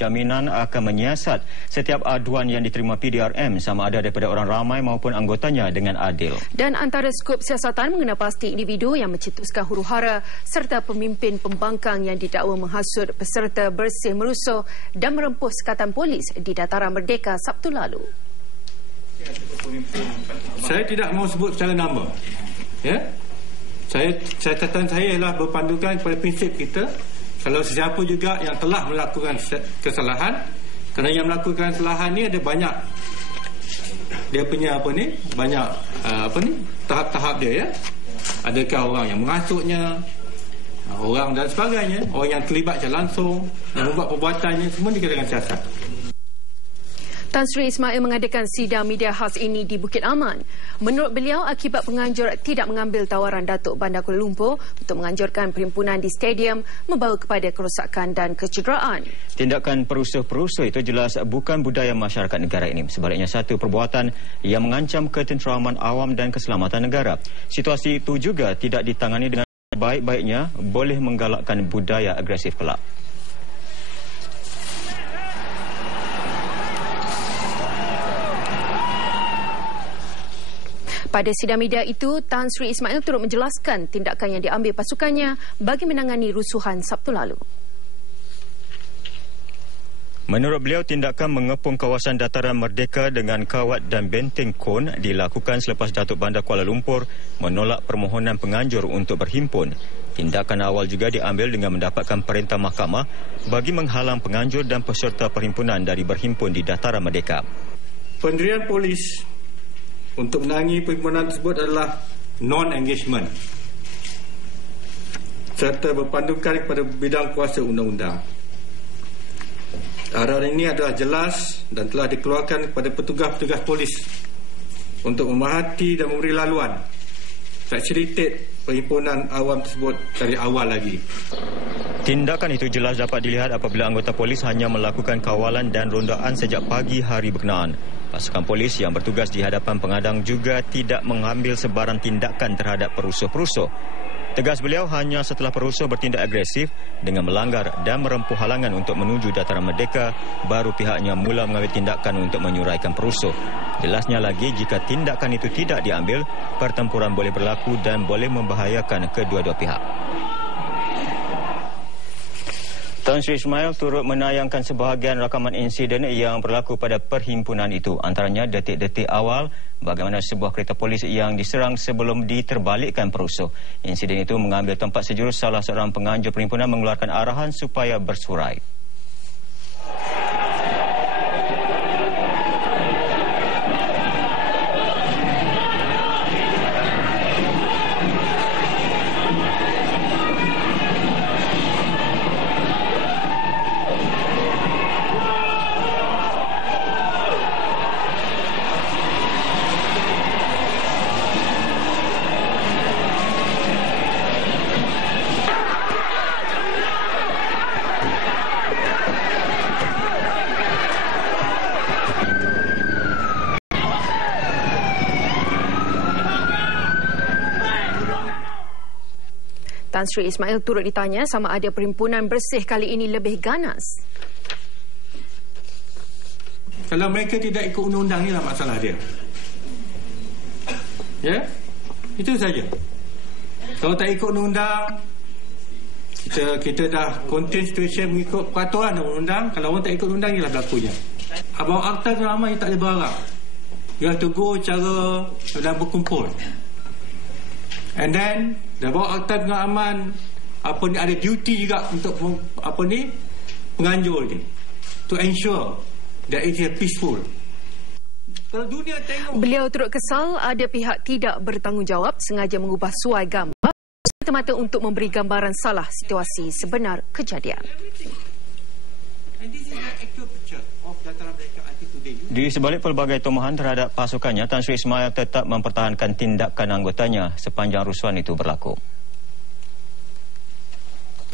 jaminan akan menyiasat setiap aduan yang diterima PDRM sama ada daripada orang ramai maupun anggotanya dengan adil. Dan antara skop siasatan mengenai pasti individu yang mencetuskan huru-hara serta pemimpin pembangkang yang didakwa menghasut peserta bersih merusuh dan merempuh sekatan polis di Dataran Merdeka Sabtu lalu. Saya tidak mau sebut secara nama. Ya? Catatan saya ialah berpandukan kepada prinsip kita. Kalau sesiapa juga yang telah melakukan kesalahan, kerana yang melakukan kesalahan ni ada banyak, dia punya banyak tahap-tahap dia, ya. Adakah orang yang menghasutnya, orang dan sebagainya, orang yang terlibat secara langsung, yang membuat perbuatannya, semua dikatakan siasat. Tan Sri Ismail mengadakan sidang media khas ini di Bukit Aman. Menurut beliau, akibat penganjur tidak mengambil tawaran Datuk Bandar Kuala Lumpur untuk menganjurkan perhimpunan di stadium membawa kepada kerosakan dan kecederaan. Tindakan perusuh-perusuh itu jelas bukan budaya masyarakat negara ini. Sebaliknya satu perbuatan yang mengancam ketenteraman awam dan keselamatan negara. Situasi itu juga tidak ditangani dengan baik-baiknya boleh menggalakkan budaya agresif kelak. Pada sidang media itu, Tan Sri Ismail turut menjelaskan tindakan yang diambil pasukannya bagi menangani rusuhan Sabtu lalu. Menurut beliau, tindakan mengepung kawasan Dataran Merdeka dengan kawat dan benteng kon dilakukan selepas Datuk Bandar Kuala Lumpur menolak permohonan penganjur untuk berhimpun. Tindakan awal juga diambil dengan mendapatkan perintah mahkamah bagi menghalang penganjur dan peserta perhimpunan dari berhimpun di Dataran Merdeka. Pendirian polis untuk menangi perhimpunan tersebut adalah non-engagement serta berpandukan kepada bidang kuasa undang-undang. Arahan ini adalah jelas dan telah dikeluarkan kepada petugas-petugas polis untuk memerhati dan memberi laluan facilitate perhimpunan awam tersebut dari awal lagi. Tindakan itu jelas dapat dilihat apabila anggota polis hanya melakukan kawalan dan rondaan sejak pagi hari berkenaan. Pasukan polis yang bertugas di hadapan pengadang juga tidak mengambil sebarang tindakan terhadap perusuh-perusuh. Tegas beliau, hanya setelah perusuh bertindak agresif dengan melanggar dan merempuh halangan untuk menuju Dataran Merdeka, baru pihaknya mula mengambil tindakan untuk menyuraikan perusuh. Jelasnya lagi, jika tindakan itu tidak diambil, pertempuran boleh berlaku dan boleh membahayakan kedua-dua pihak. Tan Sri Ismail turut menayangkan sebahagian rakaman insiden yang berlaku pada perhimpunan itu. Antaranya detik-detik awal bagaimana sebuah kereta polis yang diserang sebelum diterbalikkan perusuh. Insiden itu mengambil tempat sejurus salah seorang penganjur perhimpunan mengeluarkan arahan supaya bersurai. Tan Sri Ismail turut ditanya sama ada perhimpunan bersih kali ini lebih ganas. Kalau mereka tidak ikut undang-undang, inilah masalah dia. Ya, itu saja. Kalau tak ikut undang-undang, kita dah contain situation mengikut peraturan undang-undang. Kalau orang tak ikut undang, inilah berlakunya. Abang akta ramai tak boleh berharap. You have to go cara dan berkumpul. And then dah bawa akta dengan aman, ada duty juga untuk penganjur ni, to ensure that it is peaceful. Kalau dunia tengok. Beliau turut kesal ada pihak tidak bertanggungjawab sengaja mengubah suai gambar semata-mata untuk memberi gambaran salah situasi sebenar kejadian. Di sebalik pelbagai tomahan terhadap pasukannya, Tan Sri Ismail tetap mempertahankan tindakan anggotanya sepanjang rusuhan itu berlaku.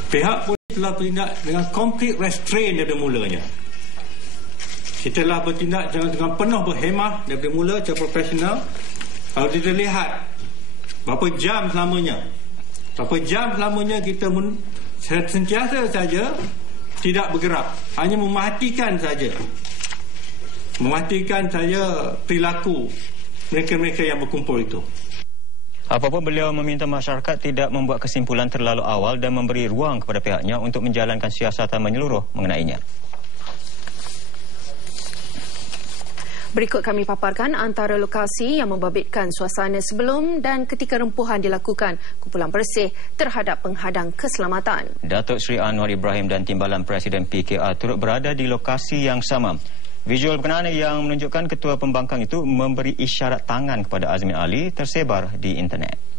Pihak polis telah bertindak dengan complete restraint daripada mulanya. Kita telah bertindak dengan penuh berhemah daripada mula, secara profesional. Kalau kita lihat berapa jam selamanya kita sentiasa saja tidak bergerak, hanya mematikan saja. Mematikan saja perilaku mereka-mereka yang berkumpul itu. Apapun, beliau meminta masyarakat tidak membuat kesimpulan terlalu awal dan memberi ruang kepada pihaknya untuk menjalankan siasatan menyeluruh mengenainya. Berikut kami paparkan antara lokasi yang membabitkan suasana sebelum dan ketika rempuhan dilakukan kumpulan bersih terhadap penghadang keselamatan. Datuk Seri Anwar Ibrahim dan Timbalan Presiden PKR turut berada di lokasi yang sama. Visual berkenaan yang menunjukkan ketua pembangkang itu memberi isyarat tangan kepada Azmin Ali tersebar di internet.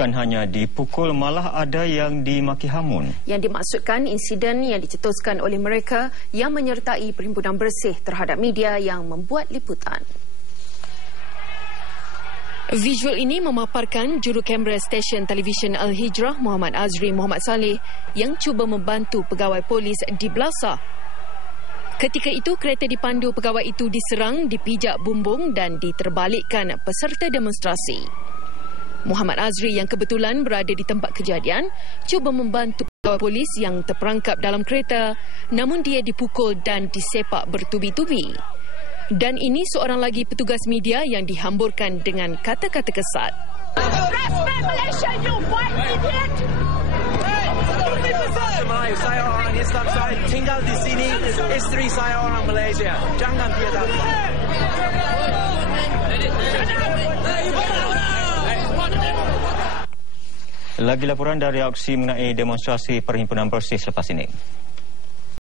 Bukan hanya dipukul, malah ada yang dimaki hamun. Yang dimaksudkan insiden yang dicetuskan oleh mereka yang menyertai perhimpunan bersih terhadap media yang membuat liputan. Visual ini memaparkan juru kamera stesen televisyen Al-Hijrah Muhammad Azri Muhammad Saleh yang cuba membantu pegawai polis di Belasah. Ketika itu, kereta dipandu pegawai itu diserang, dipijak bumbung dan diterbalikkan peserta demonstrasi. Muhammad Azri yang kebetulan berada di tempat kejadian cuba membantu pegawai polis yang terperangkap dalam kereta, namun dia dipukul dan disepak bertubi-tubi. Dan ini seorang lagi petugas media yang dihamburkan dengan kata-kata kesat. Respect Malaysia, you white idiot! Saya orang Islam, saya tinggal di sini. Isteri saya orang Malaysia. Jangan biadab. Lagi laporan dari aksi mengenai demonstrasi perhimpunan bersih selepas ini.